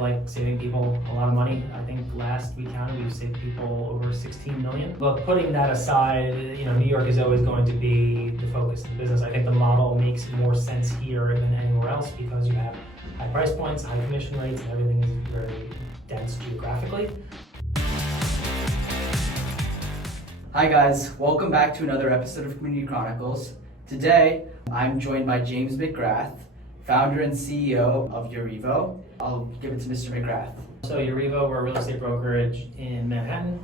like saving people a lot of money. I think last we counted, we've saved people over 16 million. But putting that aside, New York is always going to be the focus of the business. I think the model makes more sense here than anywhere else because you have high price points, high commission rates, and everything is very dense geographically. Hi guys, welcome back to another episode of Community Chronicles. Today, I'm joined by James McGrath, founder and CEO of Yoreevo. I'll give it to Mr. McGrath. So Yoreevo, we're a real estate brokerage in Manhattan.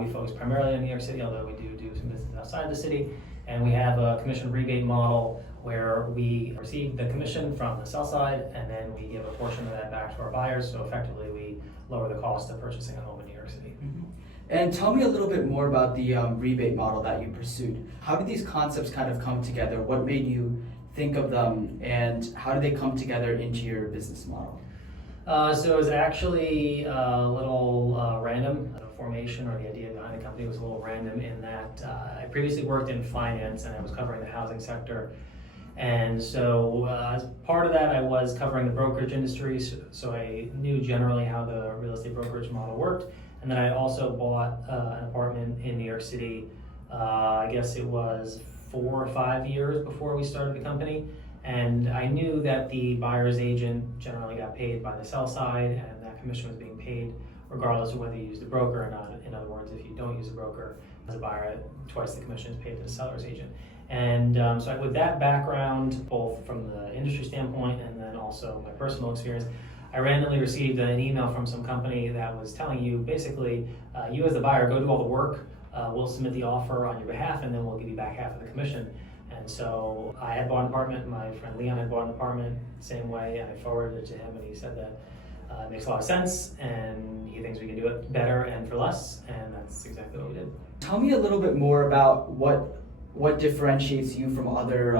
We focus primarily in New York City, although we do some business outside the city. And we have a commission rebate model where we receive the commission from the sell side and then we give a portion of that back to our buyers. So effectively, we lower the cost of purchasing a home in New York City. Mm-hmm. And tell me a little bit more about the rebate model that you pursued. How did these concepts kind of come together? What made you think of them, and how did they come together into your business model? So it was actually a little random. The formation or the idea behind the company was a little random in that I previously worked in finance and I was covering the housing sector. And so as part of that, I was covering the brokerage industry, so I knew generally how the real estate brokerage model worked. And then I also bought an apartment in New York City, I guess it was 4 or 5 years before we started the company. And I knew that the buyer's agent generally got paid by the sell side, and that commission was being paid regardless of whether you use the broker or not. In other words, if you don't use a broker as a buyer, twice the commission is paid to the seller's agent. And so with that background, both from the industry standpoint and then also my personal experience, I randomly received an email from some company that was telling you basically, you as the buyer, go do all the work, we'll submit the offer on your behalf, and then we'll give you back half of the commission. And so I had bought an apartment, my friend Leon had bought an apartment, same way, and I forwarded it to him, and he said that it makes a lot of sense, and he thinks we can do it better and for less, and that's exactly what we did. Tell me a little bit more about what differentiates you from other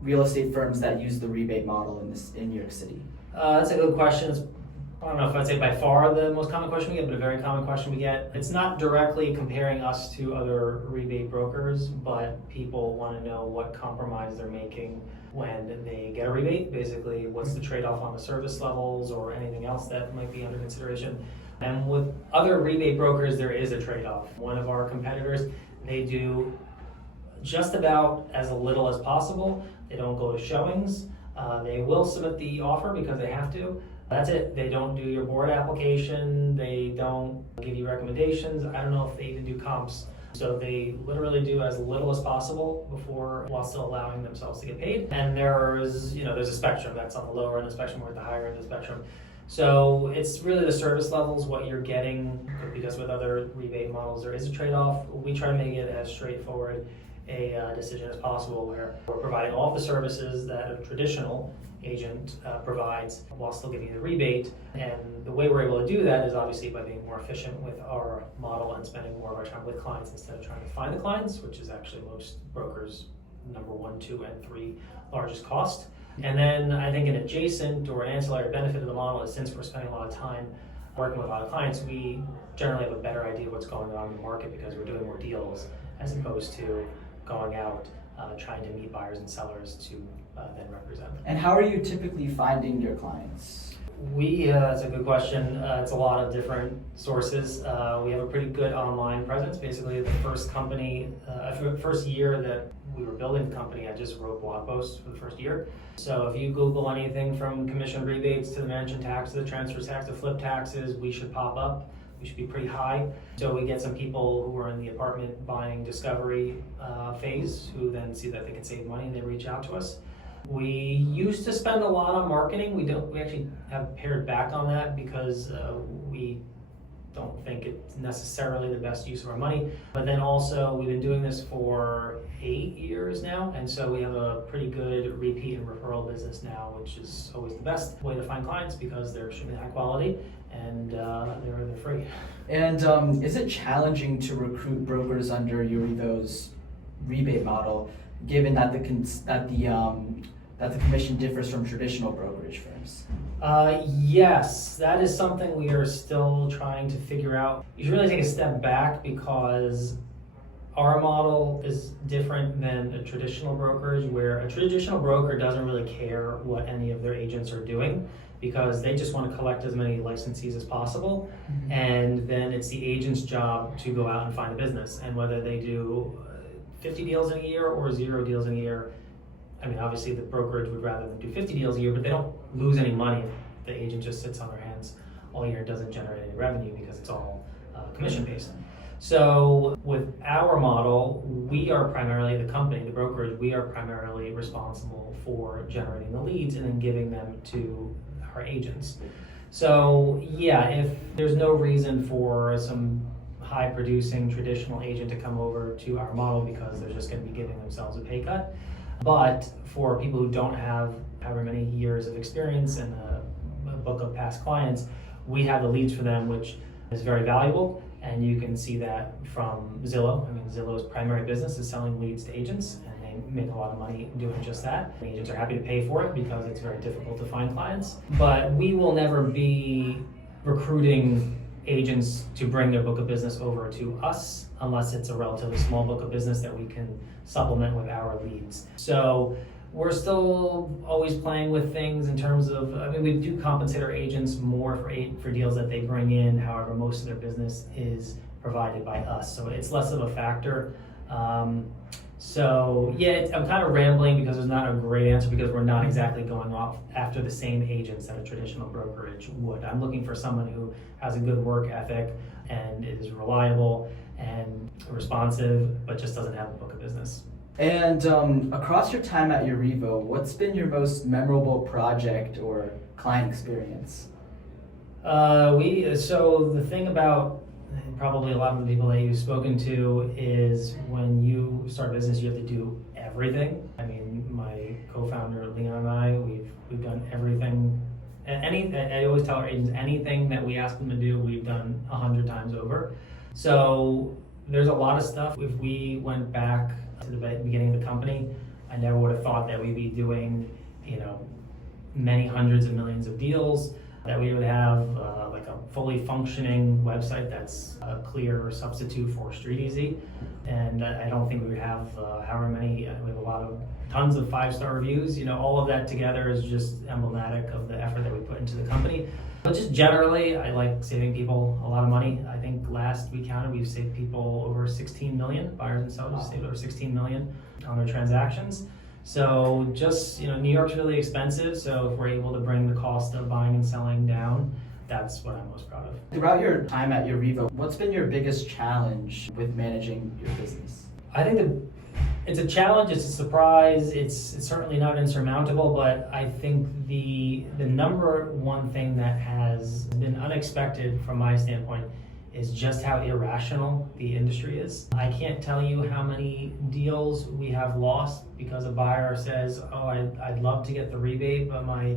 real estate firms that use the rebate model in New York City. That's a good question. I don't know if I'd say by far the most common question we get, but a very common question we get. It's not directly comparing us to other rebate brokers, but people want to know what compromise they're making when they get a rebate. Basically, what's the trade-off on the service levels or anything else that might be under consideration. And with other rebate brokers, there is a trade-off. One of our competitors, they do just about as little as possible. They don't go to showings. They will submit the offer because they have to. That's it. They don't do your board application. They don't give you recommendations. I don't know if they even do comps. So they literally do as little as possible while still allowing themselves to get paid. And there's a spectrum. That's on the lower end of the spectrum or at the higher end of the spectrum. So it's really the service levels, what you're getting, because with other rebate models, there is a trade-off. We try to make it as straightforward a decision as possible where we're providing all of the services that a traditional agent provides while still giving you the rebate. And the way we're able to do that is obviously by being more efficient with our model and spending more of our time with clients instead of trying to find the clients, which is actually most brokers' number 1, 2, and 3 largest cost. And then I think an adjacent or an ancillary benefit of the model is since we're spending a lot of time working with a lot of clients, we generally have a better idea of what's going on in the market because we're doing more deals as opposed to going out trying to meet buyers and sellers to then represent them. And how are you typically finding your clients? That's a good question. It's a lot of different sources. We have a pretty good online presence. Basically, the first year that we were building the company, I just wrote blog posts for the first year. So if you Google anything from commission rebates to the mansion tax to the transfer tax to flip taxes, we should pop up. We should be pretty high. So we get some people who are in the apartment buying discovery phase who then see that they can save money and they reach out to us. We used to spend a lot on marketing. We actually have pared back on that because we don't think it's necessarily the best use of our money. But then also we've been doing this for 8 years now, and so we have a pretty good repeat and referral business now, which is always the best way to find clients because they're extremely high quality and they're free. And is it challenging to recruit brokers under Yoreevo's rebate model, given that the commission differs from traditional brokerage firms? Yes, that is something we are still trying to figure out. You should really take a step back because our model is different than a traditional brokerage, where a traditional broker doesn't really care what any of their agents are doing because they just want to collect as many licensees as possible. And then it's the agent's job to go out and find a business. And whether they do 50 deals in a year or 0 deals in a year, I mean, obviously the brokerage would rather than do 50 deals a year, but they don't lose any money if the agent just sits on their hands all year and doesn't generate any revenue because it's all commission based. So with our model, we are primarily the company, the brokerage, we are primarily responsible for generating the leads and then giving them to our agents. So yeah, if there's no reason for some high producing traditional agent to come over to our model because they're just going to be giving themselves a pay cut. But for people who don't have however many years of experience and a book of past clients, we have the leads for them, which is very valuable. And you can see that from Zillow. I mean, Zillow's primary business is selling leads to agents, and they make a lot of money doing just that. The agents are happy to pay for it because it's very difficult to find clients. But we will never be recruiting agents to bring their book of business over to us unless it's a relatively small book of business that we can supplement with our leads. So we're still always playing with things in terms of, I mean, we do compensate our agents more for deals that they bring in. However, most of their business is provided by us, so it's less of a factor. So yeah, I'm kind of rambling because there's not a great answer because we're not exactly going off after the same agents that a traditional brokerage would. I'm looking for someone who has a good work ethic and is reliable and responsive, but just doesn't have a book of business. And across your time at Yoreevo, what's been your most memorable project or client experience? So the thing about probably a lot of the people that you've spoken to is when you start a business, you have to do everything. I mean, my co-founder Leon and I, we've done everything. I always tell our agents anything that we ask them to do, we've done 100 times over. So there's a lot of stuff. If we went back to the beginning of the company, I never would have thought that we'd be doing, many hundreds of millions of deals, that we would have like a fully functioning website that's a clear substitute for StreetEasy. And I don't think we would have however many, we have a lot of tons of 5-star reviews. All of that together is just emblematic of the effort that we put into the company. But just generally, I like saving people a lot of money. I think last we counted, we've saved people over 16 million, buyers and sellers saved over 16 million on their transactions. So just, New York's really expensive, so if we're able to bring the cost of buying and selling down, that's what I'm most proud of. Throughout your time at Yoreevo, what's been your biggest challenge with managing your business? I think it's a challenge, it's a surprise, it's certainly not insurmountable, but I think the number one thing that has been unexpected from my standpoint is just how irrational the industry is. I can't tell you how many deals we have lost because a buyer says, oh, I'd love to get the rebate, but my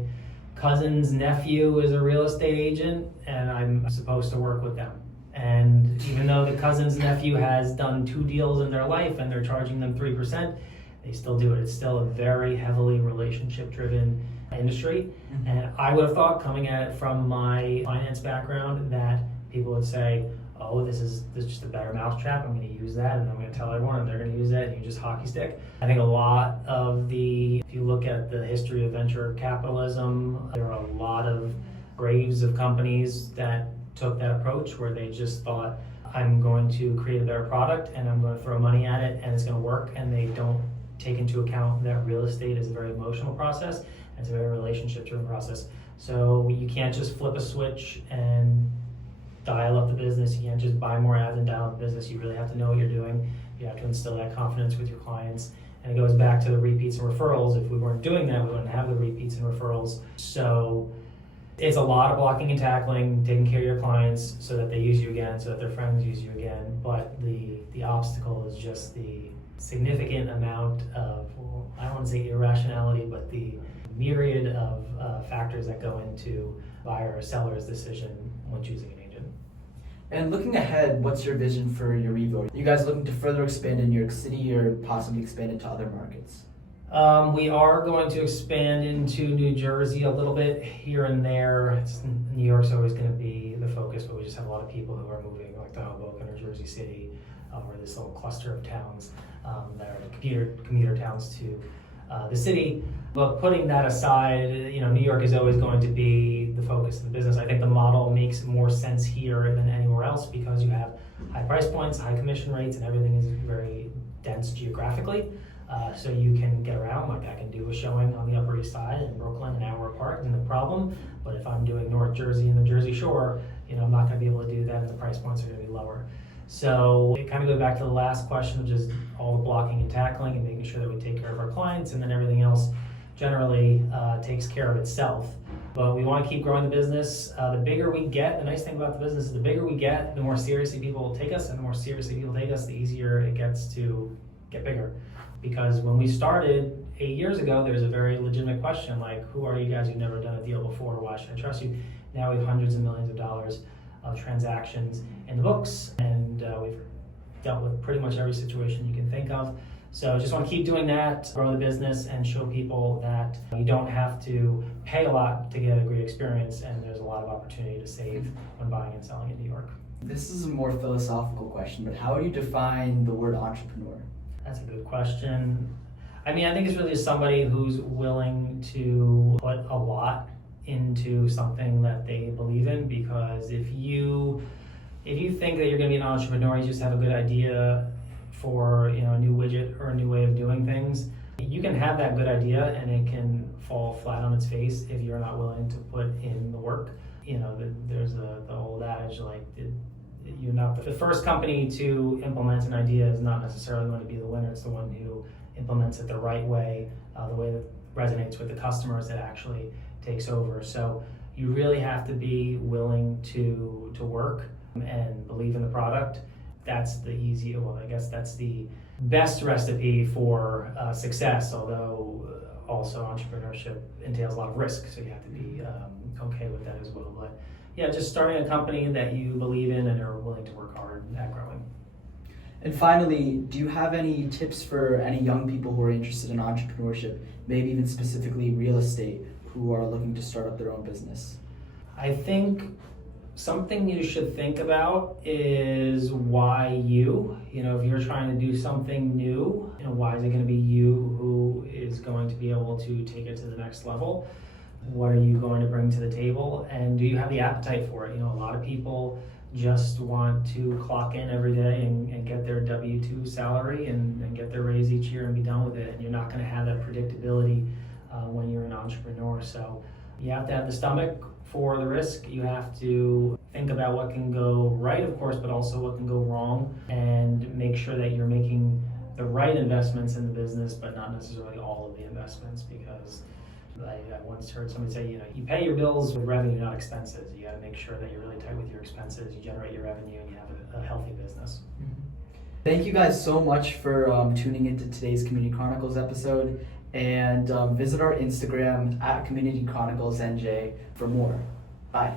cousin's nephew is a real estate agent and I'm supposed to work with them. And even though the cousin's nephew has done 2 deals in their life and they're charging them 3%, they still do it. It's still a very heavily relationship-driven industry. Mm-hmm. And I would have thought, coming at it from my finance background, that people would say, oh, this is just a better mousetrap, I'm going to use that, and I'm going to tell everyone, and they're going to use that, and you just hockey stick. I think a lot of if you look at the history of venture capitalism, there are a lot of graves of companies that took that approach where they just thought, I'm going to create a better product, and I'm going to throw money at it, and it's going to work, and they don't take into account that real estate is a very emotional process, and it's a very relationship-driven process. So you can't just flip a switch and dial up the business. You can't just buy more ads and dial up the business. You really have to know what you're doing. You have to instill that confidence with your clients. And it goes back to the repeats and referrals. If we weren't doing that, we wouldn't have the repeats and referrals. So it's a lot of blocking and tackling, taking care of your clients so that they use you again, so that their friends use you again. But the obstacle is just the significant amount of, well, I don't want to say irrationality, but the myriad of factors that go into buyer or seller's decision when choosing an agent. And looking ahead, what's your vision for Yoreevo? Are you guys looking to further expand in New York City or possibly expand into other markets? We are going to expand into New Jersey a little bit here and there. New York's always going to be the focus, but we just have a lot of people who are moving, like to Hoboken or Jersey City, or this little cluster of towns that are commuter towns to the city. But putting that aside, New York is always going to be the focus of the business. I think the model makes more sense here than anywhere else because you have high price points, high commission rates, and everything is very dense geographically. So you can get around, like I can do a showing on the Upper East Side in Brooklyn an hour apart, no problem. But if I'm doing North Jersey and the Jersey Shore, I'm not gonna be able to do that and the price points are gonna be lower. So it kind of goes back to the last question of just all the blocking and tackling and making sure that we take care of our clients, and then everything else generally takes care of itself. But we want to keep growing the business. The bigger we get, the nice thing about the business is the bigger we get, the more seriously people will take us, and the more seriously people take us, the easier it gets to get bigger. Because when we started 8 years ago, there's a very legitimate question like, who are you guys who've never done a deal before? Why should I trust you? Now we have hundreds of millions of dollars of transactions in the books, and we've dealt with pretty much every situation you can think of. So just want to keep doing that, grow the business, and show people that you don't have to pay a lot to get a great experience, and there's a lot of opportunity to save when buying and selling in New York. This is a more philosophical question, but how do you define the word entrepreneur? That's a good question. I think it's really somebody who's willing to put a lot into something that they believe in, because if you think that you're going to be an entrepreneur, you just have a good idea for a new widget or a new way of doing things, you can have that good idea and it can fall flat on its face if you're not willing to put in the work. There's the old adage like, you're not the first company to implement an idea is not necessarily going to be the winner. It's the one who implements it the right way, the way that resonates with the customers, that actually takes over. So you really have to be willing to work and believe in the product. That's that's the best recipe for success, although also entrepreneurship entails a lot of risk, so you have to be okay with that as well. But yeah, just starting a company that you believe in and are willing to work hard at growing. And finally, do you have any tips for any young people who are interested in entrepreneurship, maybe even specifically real estate, who are looking to start up their own business? I think something you should think about is why you. If you're trying to do something new, why is it going to be you who is going to be able to take it to the next level? What are you going to bring to the table? And do you have the appetite for it? A lot of people just want to clock in every day and get their W-2 salary and get their raise each year and be done with it. And you're not going to have that predictability when you're an entrepreneur. So you have to have the stomach for the risk. You have to think about what can go right, of course, but also what can go wrong, and make sure that you're making the right investments in the business, but not necessarily all of the investments, because I once heard somebody say, you pay your bills with revenue, not expenses. You got to make sure that you're really tight with your expenses, you generate your revenue, and you have a healthy business. Thank you guys so much for tuning into today's Community Chronicles episode, and visit our Instagram at Community Chronicles NJ for more. Bye.